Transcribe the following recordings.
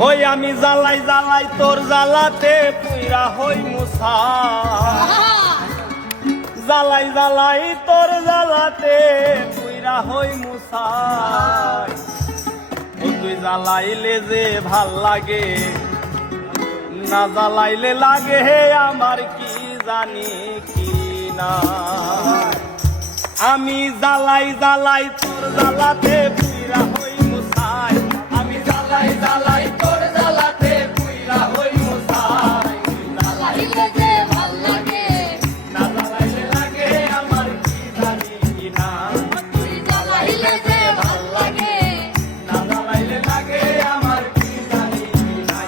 ওই আমি জ্বালাই জ্বালাই তোর জ্বালাতে পুইরা হই মুসা, জ্বালাই জ্বালাই তোর জ্বালাতে পুইরা হই মুসা। ও তুই জ্বালাইলে যে ভাল লাগে, না জ্বালাইলে লাগে হে আমার কি জানি কি না। আমি জ্বালাই জ্বালাই তোর জ্বালাতে পুইরা হই মুসাই, আমি জ্বালাই জ্বালাই তোর জ্বালাতে পুইরা হই মুসাই। জ্বালাইলে যে ভাল লাগে, না জ্বালাইলে লাগে আমার কি জানি কি না। তুই জ্বালাইলে যে ভাল লাগে, না জ্বালাইলে লাগে আমার কি জানি কি না।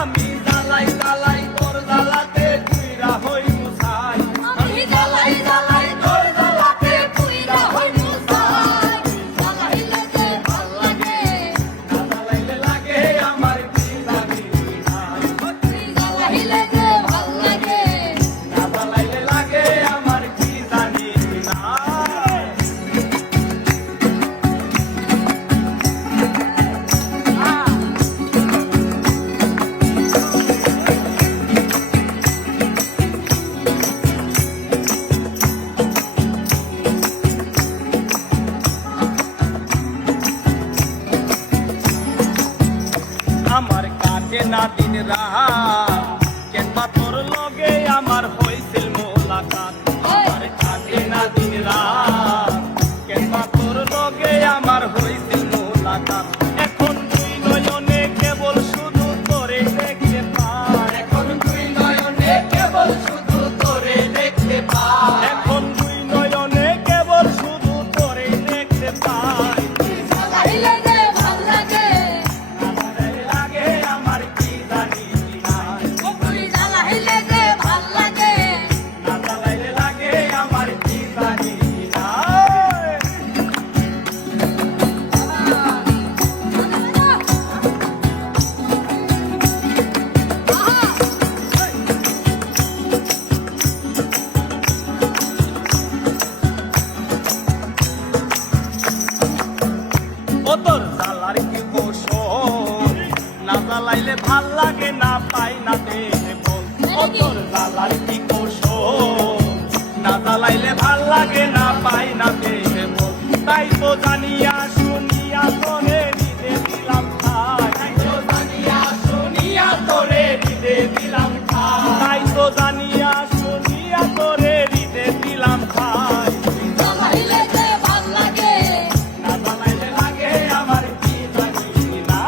আমি জ্বালাই জ্বালাই তোর জ্বালাতে পুইরা হই মুসাই, আমি জ্বালাই জ্বালাই তোর জ্বালাতে পুইরা হই মুসাই। জ্বালাইলে যে ভাল লাগে, না জ্বালাইলে লাগে আমার কি জানি কি না। তুই জ্বালাইলে যে ভাল লাগে। না জ্বালাইলে লাগে আমার কি জানি কি না। আমার কাটে না দিন রাত, কেনবা তোর লগে আমার হইছিল মোলাকাত। আমার কাটে না দিন রাত, কেনবা তোর লগে আমার হইছিল মোলাকাত। এখন তুই নয়নে কেবল শুধু তোরে দেখতে পাই, এখন তুই নয়নে কেবল শুধু তোরে দেখতে পাই, এখন তুই নয়নে কেবল শুধু তোরে দেখতে পাই। জ্বালাইলে যে ভাল লাগে, লাগে আমার কি জানি কি না। তুই জ্বালাইলে যে ভাল লাগে। না জ্বালাইলে লাগে আমার কি জানি কি না। ও তোর জ্বালার কি কৌশল, না জ্বালাইলে ভাল লাগে না পাই না দেহে বল। ও তোর জ্বালার কি কৌশল, না জ্বালাইলে ভাল লাগে না পাই না দেহে বল। তাই তো জানিয়া শুনিয়া তোরে দিতে দিলাম ঠাই, তাই তো জানিয়া শুনিয়া তোরে দিতে দিলাম ঠাই, তাই তো জানিয়া শুনিয়া তোরে দিতে দিলাম ঠাই। জ্বালাইলে যে ভাল লাগে, না জ্বালাইলে লাগে আমার কি জানি কি না।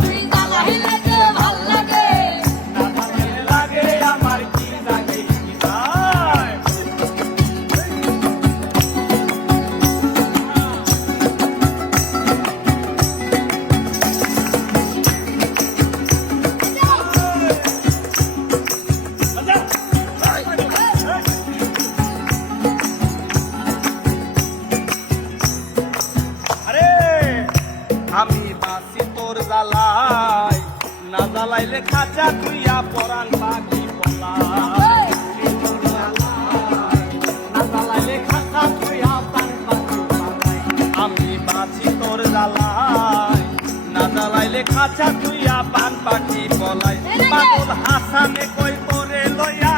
তুই জ্বালাইলে যে ভাল লাগে। না জ্বালাইলে লাগে আমার কি জানি কি না। আরে আমি বাসি তোর জ্বালাই, না জ্বালাইলে খাঁচা তুইয়া পরান পাখি পলাই। না জ্বালাইলে খাঁচা তুইয়া পরান পাখি পলাই। আমি বাসি তোর জ্বালাই, না জ্বালাইলে খাঁচা তুইয়া পান পাখি পলাই। পাগল হাসানে কই তোরে লইয়া